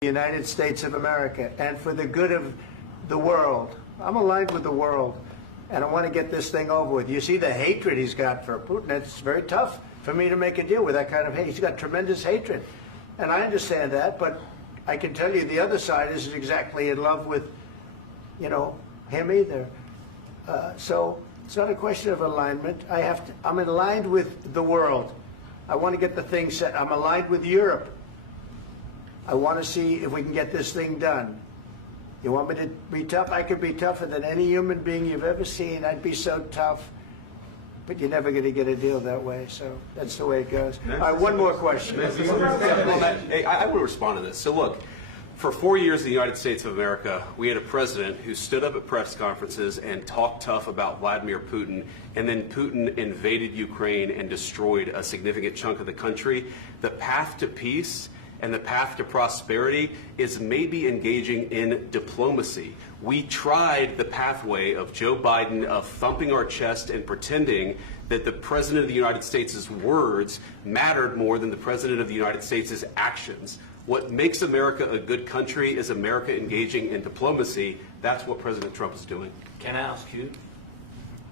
the United States of America and for the good of the world. I'm aligned with the world, and I want to get this thing over with. You see the hatred he's got for Putin. It's very tough for me to make a deal with that kind of hate. He's got tremendous hatred, and I understand that, but I can tell you the other side isn't exactly in love with, you know, him either. So it's not a question of alignment. I'm aligned with the world. I want to get the thing set. I'm aligned with Europe. I want to see if we can get this thing done. You want me to be tough? I could be tougher than any human being you've ever seen. I'd be so tough. But you're never going to get a deal that way, so that's the way it goes. All right, one more question. Hey, I want to respond to this. So look, for 4 years in the United States of America, we had a president who stood up at press conferences and talked tough about Vladimir Putin, and then Putin invaded Ukraine and destroyed a significant chunk of the country. The path to peace and the path to prosperity is maybe engaging in diplomacy. We tried the pathway of Joe Biden of thumping our chest and pretending that the President of the United States' words mattered more than the President of the United States' actions. What makes America a good country is America engaging in diplomacy. That's what President Trump is doing. Can I ask you?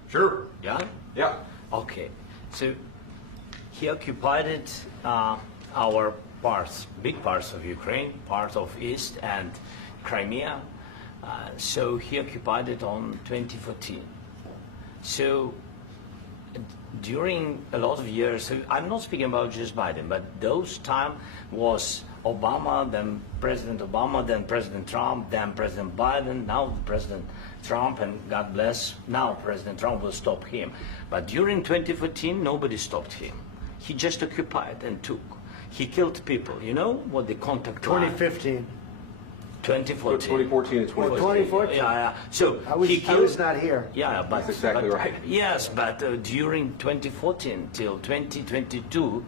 Sure. Yeah? Yeah. Okay. So he occupied our parts, big parts of Ukraine, parts of East and Crimea. So he occupied it on 2014. So during a lot of years, so I'm not speaking about just Biden, but those time was Obama, then President Obama, then President Trump, then President Biden, now President Trump, and God bless, now President Trump will stop him. But during 2014, nobody stopped him. He just occupied and took. He killed people. You know what the contact 2015. 2014. 2014 and 2014. 2014. Yeah. So I was not here. Yeah, but that's exactly right. Yes, but during 2014 till 2022,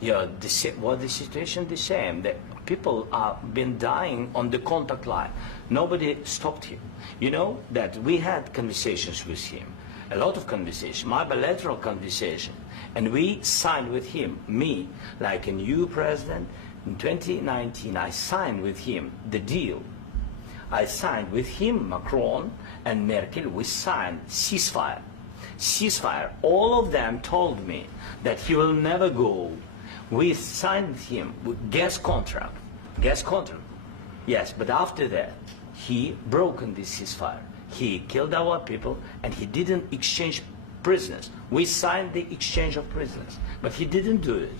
yeah, the situation the same. The people have been dying on the contact line. Nobody stopped him. You know that we had conversations with him, a lot of conversations, my bilateral conversation, and we signed with him, me, like a new president. In 2019, I signed with him the deal. I signed with him, Macron and Merkel, we signed ceasefire. Ceasefire. All of them told me that he will never go. We signed with him with gas contract. Gas contract. Yes, but after that, he broken this ceasefire. He killed our people and he didn't exchange prisoners. We signed the exchange of prisoners, but he didn't do it.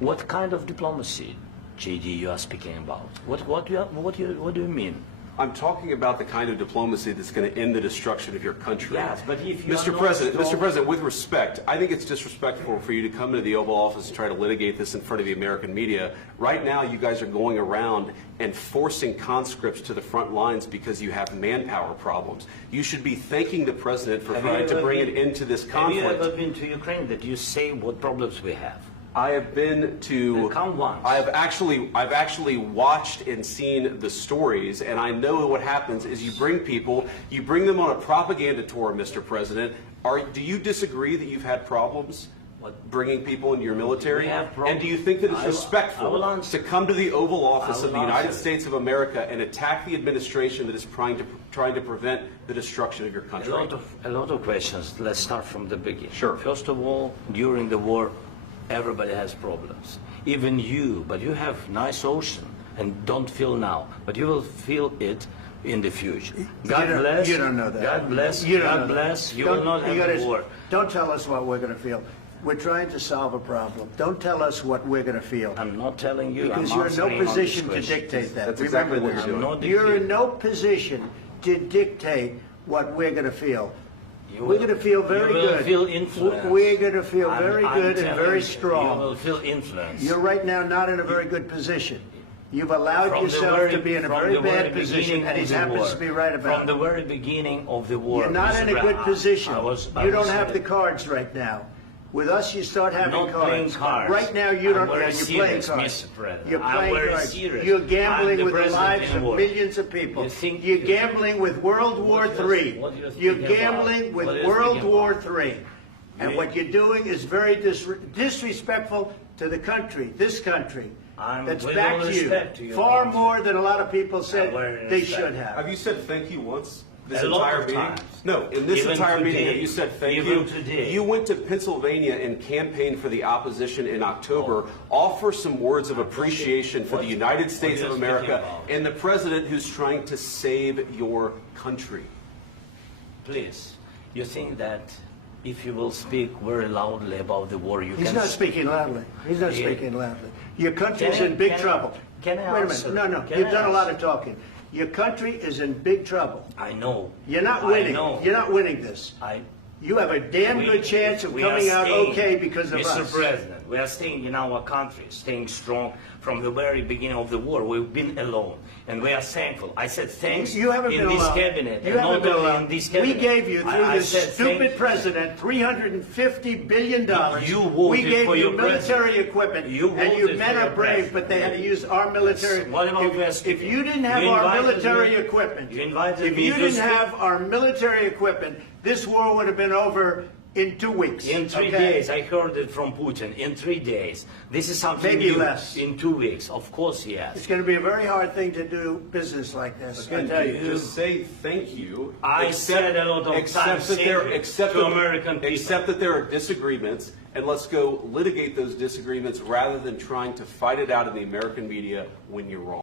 What kind of diplomacy, JD, you are speaking about? What do you mean? I'm talking about the kind of diplomacy that's going to end the destruction of your country. Yes, but if you Mr. President, with respect, I think it's disrespectful for you to come into the Oval Office and try to litigate this in front of the American media. Right now, you guys are going around and forcing conscripts to the front lines because you have manpower problems. You should be thanking the President for trying to bring an end to this conflict. Have you ever been to Ukraine that you say what problems we have? I have been to. Come once. I've actually watched and seen the stories, and I know what happens is you bring people, you bring them on a propaganda tour, Mr. President. Do you disagree that you've had problems bringing people into your military? And do you think that it's respectful to come to the Oval Office of the United States of America and attack the administration that is trying to prevent the destruction of your country? A lot of questions. Let's start from the beginning. Sure. First of all, during the war, everybody has problems, even you, but you have nice ocean and don't feel now, but you will feel it in the future. God bless. You don't know that. God bless. You God bless. You will not have the war. Don't tell us what we're going to feel. We're trying to solve a problem. Don't tell us what we're going to feel. I'm not telling you. Because you're in no position to dictate that. That's exactly what you're doing. You're in no position to dictate what we're going to feel. We're going to feel very good. You will feel influence. We're going to feel very good and very strong. You will feel influence. You're right now not in a very good position. You've allowed yourself to be in a very bad position, and he happens to be right about it. From the very beginning of the war. You're not in a good position. You don't have the the cards right now. With us, you start having not cards. Playing cards. Right now, you don't. You're playing cards. Mr. President. You're playing cards. Serious. You're gambling with the president lives of millions of people. You're gambling with World War III. You're gambling with World War III. And what you're doing is very disrespectful to the country, this country, that's with backed all you respect to your far country. more than a lot of people said Very they respect. should have. Have you said thank you once? This A lot entire of meeting? times. No, in this Even entire meeting, today. have you said thank Even you? today. You went to Pennsylvania and campaigned for the opposition in October. Offer some words of appreciation for the United States what of are you speaking America about? and the president who's trying to save your country. Please, you think that if you will speak very loudly about the war, you He's can... not speaking loudly. He's not Yeah. speaking loudly. Your country's Can I- in big can I- trouble. can I Wait a answer? minute. No, Can you've I done a lot answer? of talking. Your country is in big trouble. I know. You're not I winning. know. You're not winning this. You have a damn good chance of we coming are out staying, okay because of Mr. us. President, we are staying in our country, staying strong from the very beginning of the war. We've been alone, and we are thankful. I said thanks You haven't in been this alone. cabinet, You and haven't not been only alone. in this We cabinet. gave you, through I this said stupid thank you. president, $350 billion. You voted we gave for you your military president. equipment, You and you voted men for are your brave, president. but they had to use our military. What about West If you didn't have You our invited military me- equipment, you invited if me you to didn't speak- have our military equipment, this war would have been over in 2 weeks. In 3 okay? days, I heard it from Putin. In 3 days, this is something Maybe new. less. In 2 weeks, of course, yes. It's going to be a very hard thing to do business like this. I And tell you. just say thank you. I said a lot of accept times that there, thank you accept to that- American people. Accept that there are disagreements, and let's go litigate those disagreements rather than trying to fight it out in the American media when you're wrong.